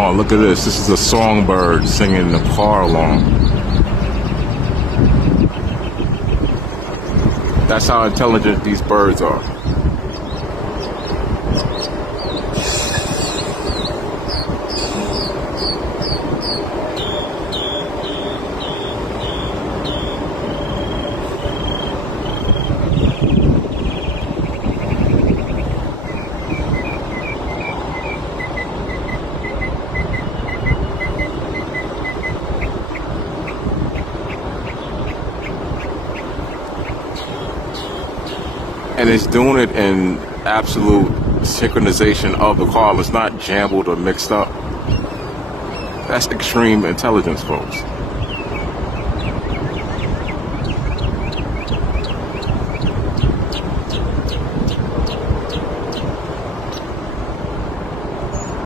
Oh, look at this. This is a songbird singing the car alarm. That's how intelligent these birds are. And it's doing it in absolute synchronization of the call. It's not jumbled or mixed up. That's extreme intelligence, folks.